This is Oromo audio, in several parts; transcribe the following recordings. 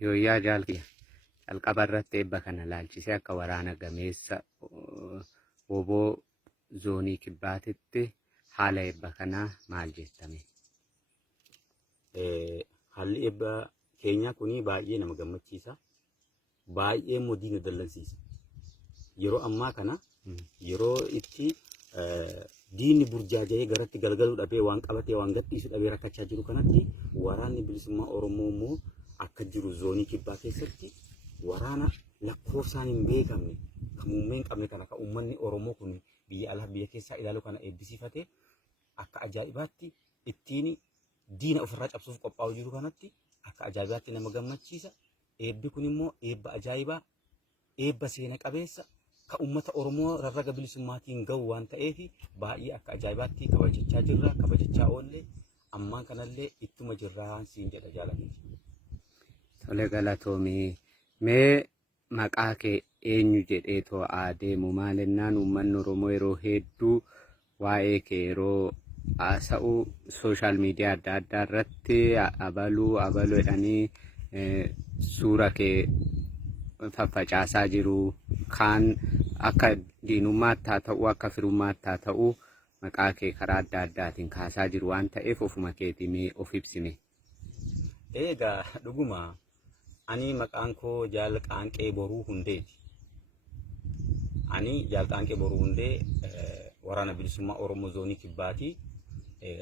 Yooyyaa jaalkiya jalqaba irratti eebba kana laalchisee akka waraana gameessa oboo zoonii kibbaatitti haala eebba kanaa maal jettame? Haalli eebba keenyaa kuni baay'ee nama gammachiisa. Baay'ee immoo diina dallansiisa. Yeroo ammaa kana yeroo itti diinni burjaaja'ee garatti galgaluu dhabee waan qabatee waan gadhiisu dhabee rakkachaa jiru kanatti waraanni bilisummaa Oromoo immoo akka jiru zoonii kibbaa keessatti waraana lakkoofsaan hin beekamne kan muummee hin qabne kana kan uummanni Oromoo kun biyya alaa biyya keessaa ilaalu kana eebbisiifatee akka ajaa'ibaatti ittiin diina ofirraa cabsuuf qophaa'u jiru kanatti akka ajaa'ibaatti nama gammachiisa. Eebbi kun immoo eebba ajaa'ibaa, eebba seena qabeessa kan uummata Oromoo rarraga bilisummaatiin gahu waan ta'eef baay'ee akka ajaa'ibaatti kabajachaa jirra, kabajachaa oollee ammaan kanallee ittuma jirraa siin jedha jaalladhe. Tole galatoomii. Mee maqaa kee eenyu jedhee to'aa deemu? Maalinnaan uummanni Oromoo yeroo hedduu waa'ee kee yeroo haasa'u sooshaal miidiyaa adda addaa irratti abaluu jedhanii suura kee faffacaasaa jiru. Kaan akka diinummaatti haa ta'u akka firummaatti haa ta'u maqaa kee karaa adda addaatiin kaasaa jiru waan ta'eef ofuma keetii mee of ibsime. Egaa dhuguma ani maqaan koo Jaal Qaanqee Boruu Hundeeti. Ani Jaal Qaanqee Boruu Hundee waraana bilisummaa Oromoo zoonii kibbaati.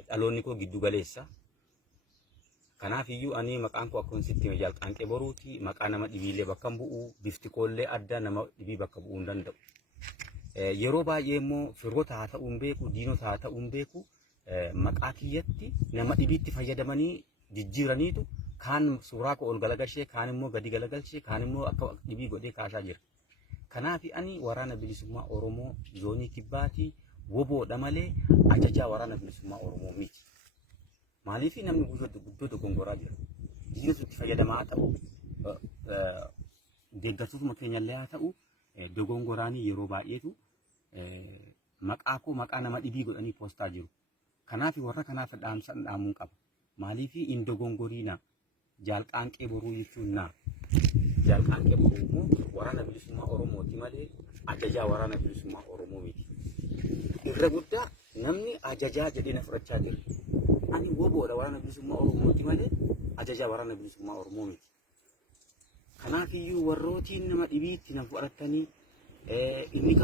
Dhaloonni koo giddu galeessa. Kanaaf iyyuu ani maqaan koo akkuma sitti Jaal Qaanqee Boruuti. Maqaa nama dhibiilee bakka hin bu'u, bifti koollee adda nama dhibii bakka bu'uu hin danda'u. Yeroo baay'ee immoo firoota haa ta'uu hin beeku, diinota haa ta'uu hin beeku, maqaa kiyyatti nama dhibiitti fayyadamanii jijjiiraniitu kaan suuraa koo ol galagalchee, kaan immoo gadi galagalchee, kaan immoo akka dhibii godhee kaasaa jira. Kanaaf ani waraana bilisummaa Oromoo zoonii kibbaati woboodha malee ajajaa waraana bilisummaa Oromoo miti. Maaliif namni guddoo dogongoraa jira. Diinota itti fayyadamaa haa ta'u, deeggartootuma keenyallee haa ta'u, dogongoraanii yeroo baay'eetu maqaa koo maqaa nama dhibii godhanii poostaa jiru. Kanaaf warra kanaaf dhaamsan dhaamuun qaba. Maaliif hin dogongoriina? Jaal Qaanqee Boruu jechuun naa. Jaal Qaanqee Boruu immoo waraana bilisummaa Oromooti malee ajajaa waraana bilisummaa Oromoo miti. Irra guddaa namni ajajaa jedhee na fudhachaa jira. Ani woboodha waraana bilisummaa Oromooti malee ajajaa waraana bilisummaa Oromoo miti. Kanaaf iyyuu warrootiin nama dhibiitti na fudhatanii inni